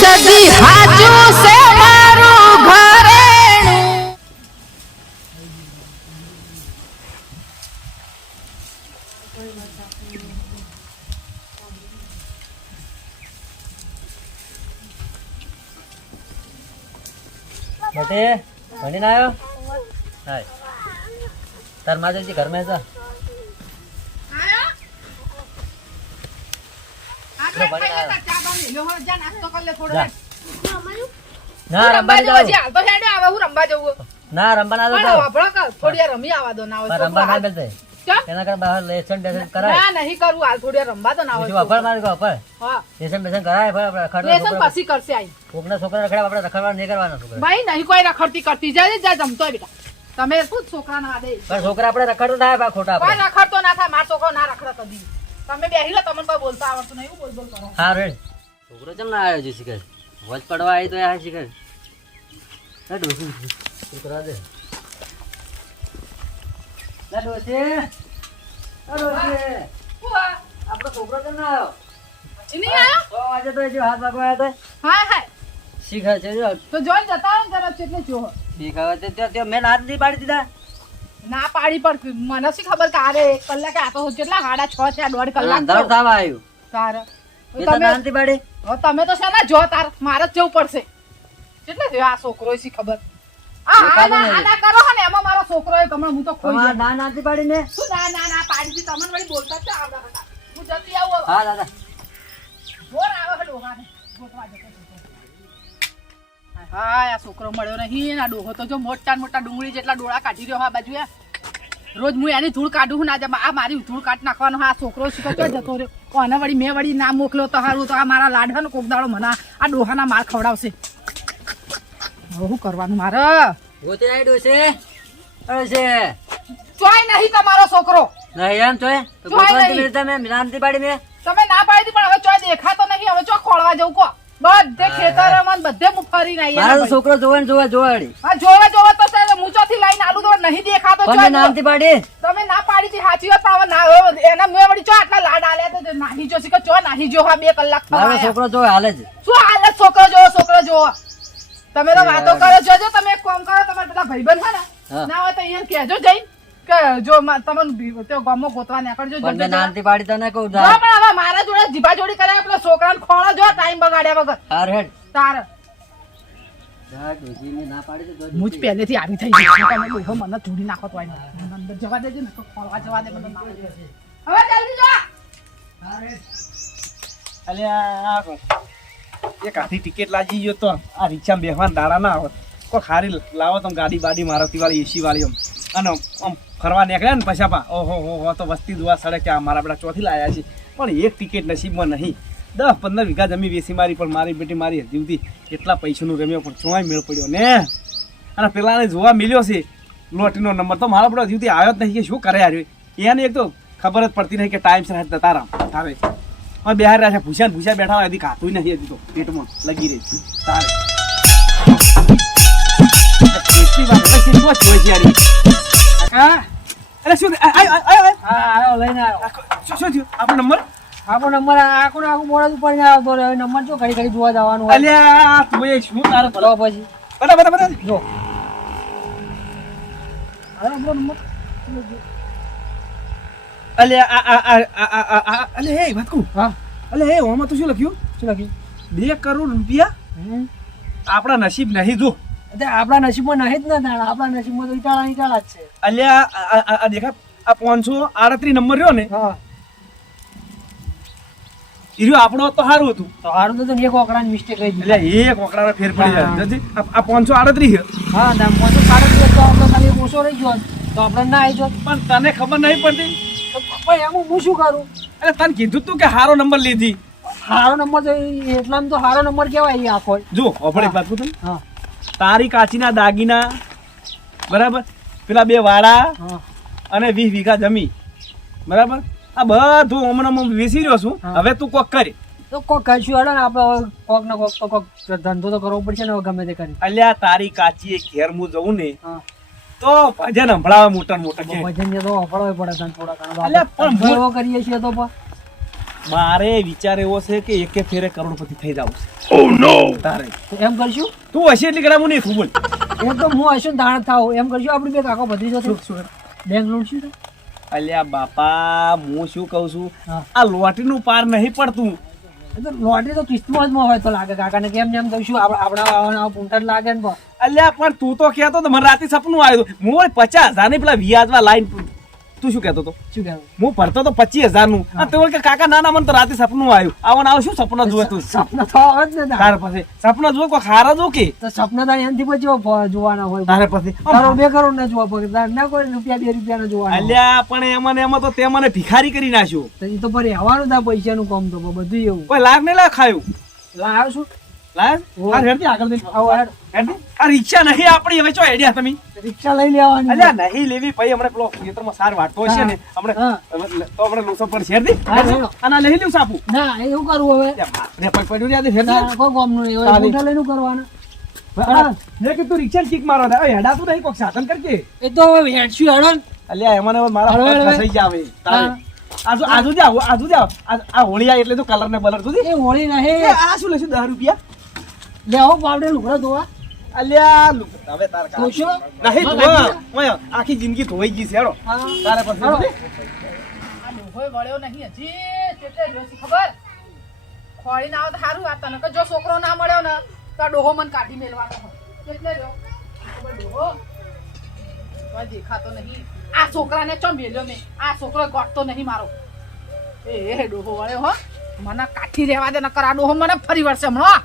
સદી હાચું છે મારું ઘરેણું. બેટે ભણીને આવ્યો? હાય. તાર માતાજી ઘરમાં હતા જા. ના રમવા નહીં જાવ. ના રમવા ના જાવ થોડી રમી આવા દો ના રમવા ના છોકરો એના કરતા બહાર લેસન બેસન કરાય. ના નહીં કરવું હાલ થોડી રમવા દો ના હોય વફળ મારી વફળ હા. લેસન બેસન કરાય ફળ આપણે લેસન છોકરા પછી કરશે આઈ. કોકના છોકરા રખડ્યા આપણે રખડવા નહીં કરવાના છોકરા ભાઈ નહીં કોઈ રખડતી કરતી. જાય જા જમતો બેટા. તમે શું છોકરા ના દે? પણ છોકરા આપણે રખડતું થાય ખોટા આપણે. રખડતો ના થાય મારો છોકરો ના રખડતો કદી. તમે બેહી લો તમને કોઈ બોલતા આવડતું નહીં. બોલ બોલ કરો. હા રેડ. છોકરો કેમ ના આવ્યો છે શિખર? વોચ પડવા આવી તો આ શિખર. શું દે? આપણો છોકરો કેમ ના આવ્યો? નહીં આયો આજે તો હાથ આવ્યા હા હા હતા છે જો. તો જોઈને જતા હોય ને એટલે જો. શીખર તે ત્યાં ત્યાં મેં હાથ નહીં પાડી દીધા. ના પાડી પર મને શી ખબર કે આરે એક કલાકે કેટલા સાડા છ છે દોઢ કલાક અંધારું થવા આવ્યું. તારે. તમે પાડી. તમે તો શેના જો તાર મારે જ જવું પડશે. કેટલે થયો આ છોકરો છે ખબર? આ આના આના કરો હો ને એમાં મારો છોકરો એ ગમે હું તો ખોઈ તમારા ના ના નાનથી પાડીને શું ના ના ના પાડી દી તમને વળી બોલતા છે આવડા હતા. હું જતી આવું હા દાદા. જોર આવે છે ડોહાને. ગોતવા જતો હા આ છોકરો મળ્યો નહીં. એના ડોહો તો જો મોટા મોટા ડુંગળી જેટલા ડોળા કાઢી રહ્યો આ બાજુ રોજ હું એની ધૂળ કાઢું ને આ મારી ધૂળ કાઢ નાખવાનો આ છોકરો ક્યાં જતો રહ્યો? કોને વળી મેં વળી ના મોકલ્યો તો હારું તો આ મારા લાડવા નો કોકદાળો મને આ ડોહાના માર ખવડાવશે. શું કરવાનું મારે? ગોતી આવી ડોસી? અરે ચોય નહીં તમારો છોકરો. નહીં એમ ચોય? તો ગોતવાની નહીં. તમે મેં પાડી મેં. તમે ના પાડી હતી પણ હવે ચોય દેખાતો નહીં. હવે ચો ખોળવા જવું કો બધે ખેતરમાં બધે હું મારો. છોકરો જોવા જોવા જોવે જોવાડી હા જોવા જોવા તો તે મૂંચોથી લઈને આલુ તો નહીં દેખાતો. પણ ચોય મેં પાડી? તમે ના પાડી થી સાચી વાત પણ ના એના મેં વળી ચો આટલા લાડ આલ્યા તો નાહી જો શીખો ચો નાહી જો હા બે કલાક મારો છોકરો જો હાલે જ શું હાલે? છોકરો જો છોકરો જો તમે તો વાતો કરો જોજો તમે એક કામ કરો તમારા પેલા ભાઈબંધ છે ને ના હોય તો અહીંયા કહેજો જઈ કે જો તમને તે ગામમાં ગોતવા નીકળજો. નાનથી પાડી તને કહું જો પણ હવે મારા જોડે જીભા જોડી કરાય પેલા છોકરાને ખોળો જો ટાઈમ બગાડ્યા વગર. હાર હેડ. તાર. જા ડોશીને ના પાડી તો હું જ પહેલેથી આવી થઈ ગઈ તમે ડોહો મને જોડી નાખો તો આઈને. અંદર જવા દેજો ને તો ખોળવા જવા દે મને ના હવે જલ્દી જો. અલ્યા આ એક આથી ટિકિટ લાગી ગયો તો આ રિક્ષામાં બેહવાના દાડા ના આવે કોઈ ખારી લાવો તમે ગાડી બાડી મારુતિ વાળી એસી વાળી આમ. અને આમ ફરવા નીકળ્યા ને પછી પા ઓહો હો હો તો વસ્તી દુવા સડે કે આ મારા બધા ચોથી લાયા છે. પણ એક ટિકિટ નસીબમાં નહીં. દસ પંદર વીઘા જમી વેસી મારી પણ મારી બેટી મારી હજી સુધી એટલા પૈસાનું રમ્યો પણ ચોય મેળ પડ્યો ને. અને પેલાને જોવા મળ્યો છે લોટીનો નંબર તો મારા પડ્યો હજી સુધી આવ્યો જ નહીં કે શું કરે આવ્યો એને એક તો ખબર જ પડતી નહીં કે ટાઈમ સર જતા રામ તારે પણ બિહાર રહ્યા છે ભૂસ્યા ભૂસ્યા બેઠા હોય હજી ખાતું નથી હજી તો. પેટમાં લગી રહી છે. તારે. અરે શું આવ્યો લઈને આવ્યો. શું શું થયું? આપણો નંબર? આપણો નંબર આખું આખું મોડે ઉપર આવતો રહ્યો. નંબર જો ઘડી ઘડી જોવા જવાનું અલ્યા તું એ શું તારે ભલો? પછી. જો. અરે આપણો નંબર. આ આ આ આ અલે હે અલે હે. ઓમાં તો શું લખ્યું? શું લખ્યું? બે કરોડ રૂપિયા. આપણા નસીબ નહીં જો. એટલે આપણા નસીબમાં નહીં જ ને તાણ. આપણા નસીબમાં તો ઈટાળા ઈટાળા જ છે. અલ્યા આ દેખા આ પાંચસો આડત્રીસ નંબર રહ્યો ને. હા. એ આપણો તો સારું હતું. તો હારું તો એક ઓકડા મિસ્ટેક રહી એટલે એક ઓકડાનો ફેર પડી જાય. હા. આ પાંચસો આડત્રીસ હા ના પાંચસો આડત્રીસ તો આપણે ખાલી ઓછો રહી ગયો તો આપણે ના આવી જોત પણ તને ખબર નહીં પડતી? પણ એમ હું શું કરું? અરે તને કીધું તું કે હારો નંબર લીધી. સારો નંબર તો એ- એટલામાં તો સારો નંબર કહેવાય આખો. જો આપણે એક વાત પૂછું હા. તારી કાચીના દાગીના બરાબર? પેલા બે વાડા અને વીસ વીઘા જમી બરાબર? આ બધું હમણાં હું વેચી રહ્યો છું. હવે તું કોક કરી. તો કોક કરશું હેડો ને આપણે કોક ને કોક તો કોક ધંધો તો કરવો પડશે ને હવે ગમે તે કરી. અલ્યા તારી કાચી ઘેર હું જઉં ને તો ભજન સંભળાવે મોટા મોટા ભજન તો વાપરવા પડે થોડા ઘણા અલ્યા, પણ ધંધો કરીએ છીએ તો પણ. મારે વિચાર એવો છે કે એકે ફેરે કરોડપતિ થઈ જાવ તારે. એમ કરશું? તું હશે એટલી ગળા હું નહીં છું બોલ તો હું હશું દાણ થાવ. એમ કરશું આપણે બે કાકો ભત્રીજો થઈ? બેંક લોન શું? અલ્યા બાપા હું શું કહું છું? આ આ લોટરીનું પાર નહીં પડતું. લોટરી તો કિસ્તમાં જ માં હોય તો લાગે. કાકા ને કેમ કેમ દઉં છું આપણે પૂંટર લાગે ને અલ્યા પણ તું તો કહેતો તો મને રાતે સપનું આવ્યું. હું પચાસ હજારની પેલા વ્યાજમાં લાઈન તું શું કહેતો હતો? શું કહેતો હું ભરતો તો પચીસ હજારનું અને તેઓ કે કાકા ના ના મને તો રાતે સપનું આવ્યું. આવન આવ શું સપના જોવે તું? સપના તો આવે જ ને તારે. પછી સપના જોવે કોઈ ખારા જો કે? તો સપના તારે એનથી પછી જોવાના હોય તારે પછી તારો બે કરોડ ના જોવા પડે. તારે ના કોઈ રૂપિયા બે રૂપિયા ના જોવા અલ્યા પણ એમાં ને એમાં તો તે મને ભિખારી કરી નાખ્યો. તો એ તો ફરી આવવાનું પૈસા નું કામ તો બધું એવું. કોઈ લાખ નહીં લાખ ખાયું? લાવ છું. લાવ. આગળ જઈને. આવો હેડ. હેડતી. આ રિક્ષા નહીં આપણી. હવે ચો આઈડિયા તમે? રિક્ષા લઈ લેવાની. અલ્યા નહીં લેવી ભાઈ હમણે પેલો ખેતરમાં સાર વાટતો હશે ને હમણે તો હમણે લોસો પર શેર દી. અને લઈ લઉં સાપુ ના એવું કરવું હવે. ને પગ પડ્યું યાદ છે ના, કોઈ કામનું નું એવું ચાલે. લઈને કરવાના. મેં કીધું રિક્ષા કિક મારો દે. હેડા તું નહીં કોક સાધન કરજે. એ તો હવે હેડશું હેડો અલ્યા એમાં હવે મારા હળવે, થઈ જાવે તારે. આજુ આજુ જાવ આજુ જાવ આ- હોળી આ એટલે તો કલર ને બલર સુધી એ હોળી ના હે આ શું લેશું? દસ રૂપિયા? લેવો પાવડે લુગડા ધોવા. અલ્યા હવે તાર નહીં ધોવા. આખી જિંદગી ધોઈ ગઈ છે હેડો. તારે પછી આ ડોહોય વળ્યો નહીં હજી. કેટલે રહ્યો ખબર? ખોળીને આવે તો સારું આ તને. કે જો છોકરો ના મળ્યો ને તો ડોહો મને કાઢી મેલવાનો કેટલે ડોહો? દેખાતો નહીં. આ છોકરાને ચો મેલ્યો મેં? આ છોકરો ગોટતો નહીં મારો. એ ડોહો વળ્યો હો. મને કાઠી રહેવા દે નકર આ ડોહો મને ફરી વળશે હમણાં.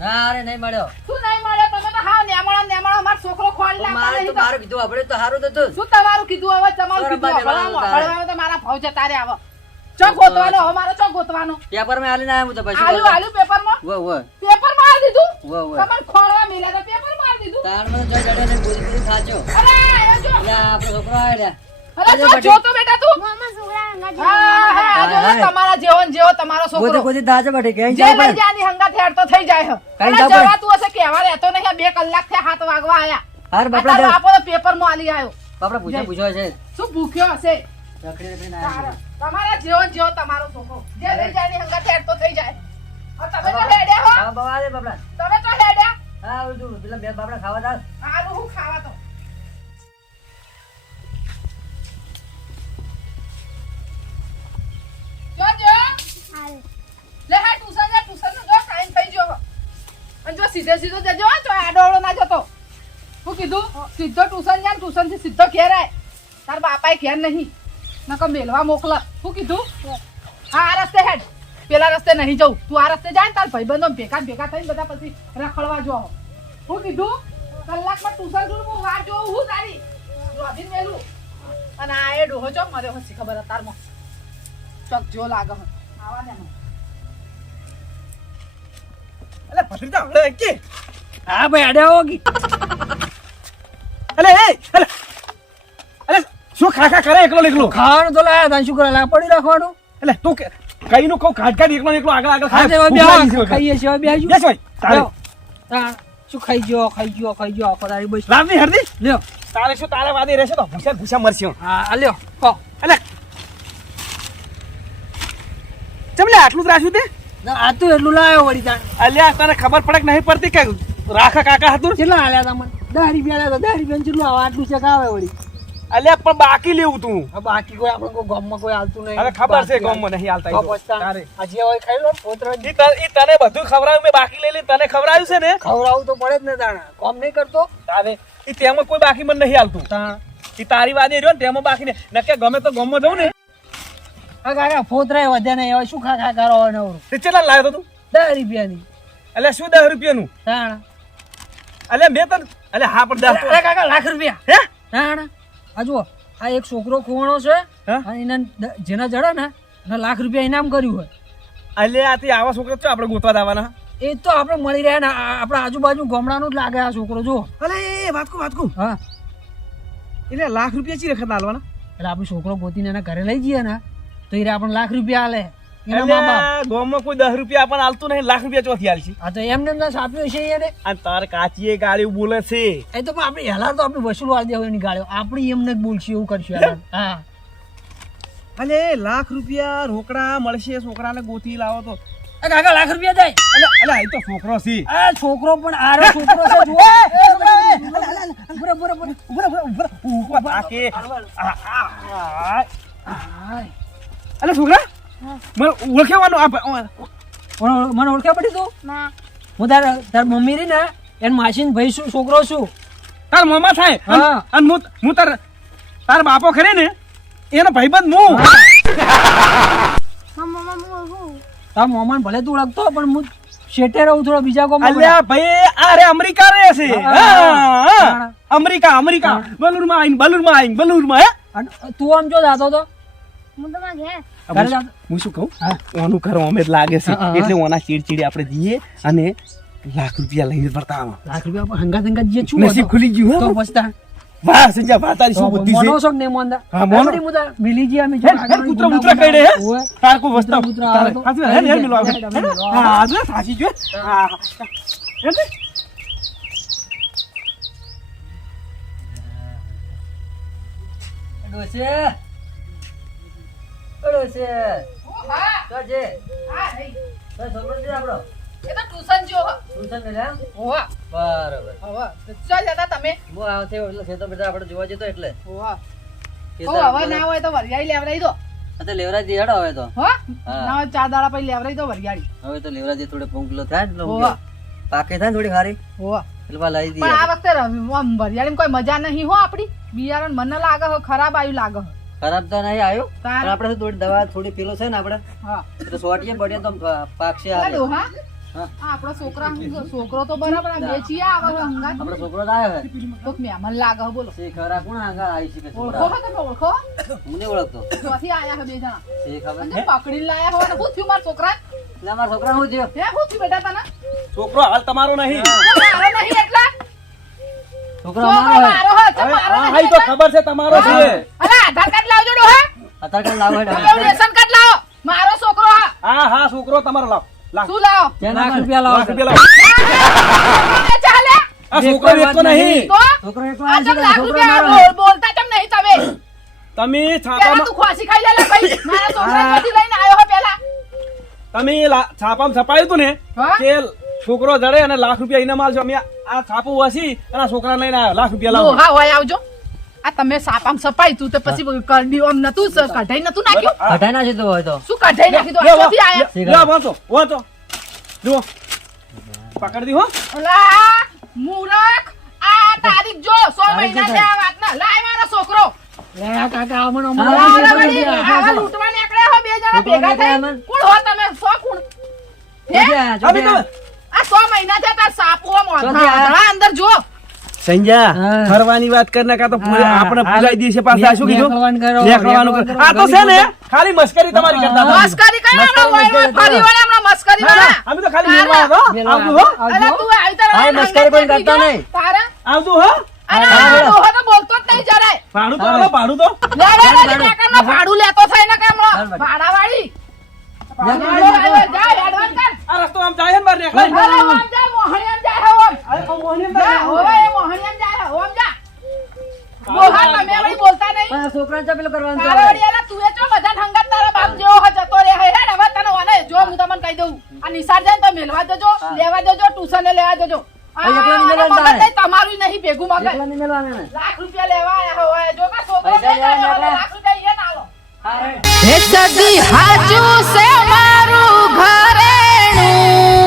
ના અરે નહીં મળ્યો. શું નહીં મળ્યો? તમે તો હા નેમળો નેમળો મારો છોકરો ખોળી પણ મારે તો મારું કીધું આપણે તો જ. હતું શું તમારું કીધું હવે? તમારું કીધું. હળવામાં તો મારા ભાવ જતા રે આવો ચો ગોતવાનો હવે? મારો ચો ગોતવાનો. પેપરમાં આલી ના આવું તો પછી આલુ આલુ પેપરમાં વો વો. પેપરમાં આલી દીધું? વો વો. તમાર ખોળવા મેલ્યા તો પેપરમાં આલી દીધું? તાર મને જોઈ જડે ને બોલી બોલી ખાજો. અરે આયો જો. એટલે આપણો છોકરો આવ્યો અરે જો તો બેટા તું. તમારા જેવો ને જેવો તમારો છોકરો. ગોતી દાજે બેઠે ક્યાંય જે લઈ જાની હંગાત હેડ તો થઈ જાય અરે જાવ પણ? હશે કહેવા રહેતો નહીં બે કલાક થયા હાથ વાગવા આયા. હાર બાપડા તારો દે. પેપરમાં આલી આવ્યો બાપડા પૂછો પૂછો છે શું ભૂખ્યો હશે? રખડી રખડીને આવ્યો તમારા જેવો ને જેવો તમારો છોકરો. જે લઈ જાય ની હંગાત તો થઈ જાય. તમે તો હેડ્યા હો. ખાવા બાવા બાપડા. તમે તો હેડ્યા. હા પેલા બે બાપડા ખાવા આલુ હું ખાવા તો. લે હા ટ્યુશન જા ટ્યુશન નો જો ટાઈમ થઈ ગયો. અને જો સીધે સીધો જજો હો, જો આડો અવળો ના જતો. હું કીધું સીધો ટ્યુશન જા ટ્યુશનથી સીધો ઘેર આય. તાર બાપાએ ઘેર નહીં. નકર મેલવા મોકલા. હું કીધું હા આ રસ્તે હેડ. પેલા રસ્તે નહીં જવું તું આ રસ્તે જાય ને તાર ભાઈબંધો ભેગા ભેગા થઈને બધા પછી રખડવા જો. હું કીધું કલાકમાં ટ્યુશન જોઉં હું વાત જોઉં હું તારી રોધીને મેલું. અને આ એ ડોહો ચોક મર્યો હસી ખબર અતારમાં ચોક જો લાગે હે. અલે કે હા ભાઈ અડે આવો અલે એ અલે. અલે શું ખાખા કરે એકલો એકલો? ખાવાનું તો લાયા તા શું કરે લાયા પડી રાખવાનું? એટલે તું કે કઈ નું કહું કાઢ કાઢ એકલો આગળ આગળ છે. ખાઈએ હવે બેહજો. બેસ ભાઈ તારે. શું ખાઈ ગયો ખાઈ ગયો ખાઈ ગયો દાડી બસ રામની હરદી? લ્યો. તારે શું તારે વાદે રહેશે તો ભૂસા ભૂસા મરશે. હા લ્યો કહો. અલે ચમલે આટલું ત્રાસ્યું રાખ્યું તે? આ તો એટલું લાવ્યો વળી તાણ. અલ્યા તને ખબર પડે કે નહીં પડતી કે રાખા કાકા હતું કેટલા આલ્યા તા મને? દસ રૂપિયા લેતા દસ રૂપિયા જેટલું આવે આટલું છે આવે વળી? અલ્યા પણ બાકી લેવું તું. બાકી કોઈ આપણે કોઈ ગામમાં કોઈ હાલતું નહીં. અરે ખબર છે ગામમાં નહીં હાલતા તો. ઈ તો. પછી તાણ. તારે. આ જે હોય ખાઈ લો પોત્ર ઈ તને- બધું ખવડાવ્યું મેં બાકી લઈ લે તને ખવડાવ્યું છે ને? ખવડાવું તો પડે જ ને તાણ. કામ નહીં કરતો? તારે ઈ તેમાં કોઈ બાકી મને નહીં હાલતું. ઈ તારી વાદે રહ્યો ને તેમાં બાકી ને નકે ગમે તો ગામમાં જવું ને. કાકા ફોતરાય વધ્યા નહીં હવે શું ખા ખા કરો નવરું? તે ચેલા લાવ્યો તો દસ રૂપિયાની. એટલે શું દસ રૂપિયાનું? તાણ. એટલે મેં તને એટલે હા પણ દસ અરે કાકા લાખ રૂપિયા. હે? તાણ. આ જુઓ આ એક છોકરો ખોવાનો છે હા? અને એને જેના જડે ને એને લાખ રૂપિયા ઇનામ કર્યું હોય. એટલે આથી આવા છોકરા છે આપણે ગોતવા દાવાના. એ તો આપણે મળી રહ્યા ને આપણા આજુબાજુ ગામડાનું જ લાગે આ છોકરો જુઓ. અલે એ વાત કહું વાત કહું હા. એટલે લાખ રૂપિયા ચી રખત હાલવાના એટલે આપણે છોકરો ગોતીને એના ઘરે લઈ જઈએ ને તો એ આપણને લાખ રૂપિયા આલે એના મા બાપ કોઈ દસ રૂપિયા આપણને આલતું નહીં લાખ રૂપિયા ચોથી આલશે આ તો એમને એમને સાપ્યો છે એને અને તાર કાચીએ ગાડી બોલે છે એ તો આપણે હેલા તો આપણે વસૂલ વાળી દેવું એની ગાળીઓ આપણી એમને જ એવું કરશું હા અલે લાખ રૂપિયા રોકડા મળશે છોકરાને ગોતી લાવો તો કાકા લાખ રૂપિયા જાય અલે અલે આ તો છોકરો છે આ છોકરો પણ આરો છોકરો છે જુઓ. ઉભરે, ઉભરે, ઉભરે. ઉભરે, ઉભરે, ઉભરે. ઉભરે, આ કે આ, આ, આ. અલે છોકરા? મને ઓળખાવાનું આ મને ઓળખે ઓળખ્યા પડી તું? હું તાર તાર મમ્મી રી ને એન માસીન ભાઈ શું છોકરો છું તાર મામા થાય. અન- હા. અન હું હું તાર તાર બાપો ખરે ને એનો ભાઈબંધ હું. તાર મોમાન ભલે તું ઓળખતો પણ હું શેઠે રહું થોડો બીજા કોમ અલ્યા ભાઈ અરે રે અમેરિકા રહે છે. America America. બલુરમાં આઈન બલુરમાં આઈન બલુરમાં હે? તું આમ જો જાતો તો? હું શું કહું? ઓનું ઘર અમે લાગે છે. એટલે ઓના ચીડચીડી આપણે જઈએ અને લાખ રૂપિયા લઈને પડતા આવા. લાખ રૂપિયા પર હંગાત હંગાત છું નસીબ ખુલી ગયું તો પછતા વાહ સંજા વાહ તારી શું બુદ્ધિ છે? મોનો ને મોંદા? હા, મોનો. મુદા મિલી જી અમે હે, હે, કૂતરો કઈડે હે તાર કો વસ્તા કૂતરો તારે આવે તો? સાચું હે ને, હે મિલો હે, હે, મિલો આવે. હા આ સાચી જો હા હા. ડોસે ઓ ડોસે તો જે. હા, નહીં. તો છોકરો આપણો? એ તો ટ્યુશન જ્યો ટ્યુશન ને એમ? હોવા, બરાબર. હોવા. ચાલ જતા તમે? હું આવશે એટલે ખેતો બેટા આપણે જોવા જતો એટલે. હોવા. ખેતર હો, ના હોય તો વરિયાળી લેવડાવી દો. તો લેવરાજી હેડો હવે તો. હા. ના ચાર દાડા પછી લેવડાવી દો વરિયાળી. હવે તો લેવરાજી થોડે પોંગલો થાય ને પાકે થાય થોડી હારી. એટલે લાવી પણ આ વખતે રવિ- આમ કોઈ મજા નહીં હો આપડી બિયારણ મને લાગે હો ખરાબ આવ્યું લાગે હો. ખરાબ તો નહીં આવ્યો પણ આપણે થોડી દવા થોડી પેલો છે ને આપણે? હા. એટલે સોટીએ બળીએ તો પાકશે અલા હા. આપણો છોકરા છોકરો તો બરાબર આ આવે છે હંગાત. આપણો છોકરો તો આવ્યો હે કોક મહેમાન લાગે બોલો. શી ખરા કોણ આગળ આવી છે ઓળખો છોકરા તમે ઓળખો? હું નહીં ઓળખતો. ચોથી આયા હો બે જણા. શી ખબર અને લાયા હો અને શું થયું મારા છોકરા એટલે અમારા છોકરા શું થયો? હે શું થયું બેટા તને? છોકરો હાલ તમારો નહીં. મારો નહીં એટલે? છોકરો હે. હો તો? ખબર છે તમારો છે. આધાર કાર્ડ લાવજો ડોહા અત્યારે કાલ લાવો હેડો. તમે રેશન કાર્ડ લાવો. મારો છોકરો હા હા હા છોકરો તમારો લાવ. લાવ. શું લાવો? લાખ રૂપિયા રૂપિયા લાખ રૂપિયા લાવ ચાલે. આ છોકરો વેચતો નહીં. તો? છોકરો એકલો આ આવી લાખ રૂપિયા બોલ- બોલતા ચમ નહીં તમે? તમે છાપામાં તું ખોસી ખાઈ લે લે ભાઈ. મારા છોકરા ક્યાંથી લઈને આવ્યો હો પેલા તમે છાપામાં છપાયું તું ને હા? કે છોકરો જડે અને લાખ રૂપિયા ઇનામ આલજો. અમે આ છાપું હસી અને આ છોકરા લઈને આવ્યો. લાખ રૂપિયા લાવો. હા હોય આવજો. આ તમે સાપામ સપાઈ તું તો પછી કરડી ઓમ નતું કઢાઈ નતું નાખ્યું? કઢાઈ નાખી દો હોય તો. શું કઢાઈ નાખી દો લે, આયા? લે, વાંચો વાંચો. જુઓ. પકડી દી હો. અલા મૂરખ! આ તારીખ જો સો તારીખ મહિના છે આ વાતના. લાય મારો છોકરો. લે કાકા હા, આવા હા. લૂંટવા નીકળ્યા હો બે જણા ભેગા થઈ કોણ હો તમે? સો કોણ? હે? અભી અમે તો આ 100 મહિના છે તાર સાપુ? આંધળા અંદર જો સંજ્યા ફરવાની વાત કરીને કા તો પૂરે આપણે પૂરાઈ છે પાછા શું કીધું? લેખવાનું કરો, કરો. આ તો છે ને ખાલી મસ્કરી તમારી કરતા હતા. મસ્કરી કરે વાયમાં ફરી વાળા હમણાં મસ્કરી વાળા? અમે તો ખાલી મેલવા હતા, આવજો હો. અરે તું આવી તારા મસ્કરી કોઈ કરતા નહીં. તારા? આવજો હો. અરે હા, આ તો બોલતો જ નહીં જરાય. ભાડું તો ભાડું તો. ભાડું. લેતો થાય ને કેમ ભાડા. ભાડાવાળી? આ રસ્તો આમ જાય છે ને બહાર નીકળે. અરે ઓમ જા મોહણિયામ જા હે ઓમ અરે, આ મોહની અંદર જા જાય. ઓવે એ મોહણિયામ જા હે ઓમ જા. ડોહા તમે વળી બોલતા નહીં. પણ આ છોકરાને ચા પેલું કરવાનું તારા ચાલે? વળી એલા તું એ ચો બધા ઠંગત તારા બાપ જેવો જતો રે હે હવે તને ઓને જો હું તમને કહી દઉં. આ નિશાળ જાય ને તો મેલવા દેજો લેવા જજો ટ્યુશને લેવા નહીં, તમારું નહીં ભેગું મગજ. લાખ રૂપિયા લેવા આવ્યા હોય જો કા છોકરો. લાખ હે સદી હાચું છે મારું ઘરેણું.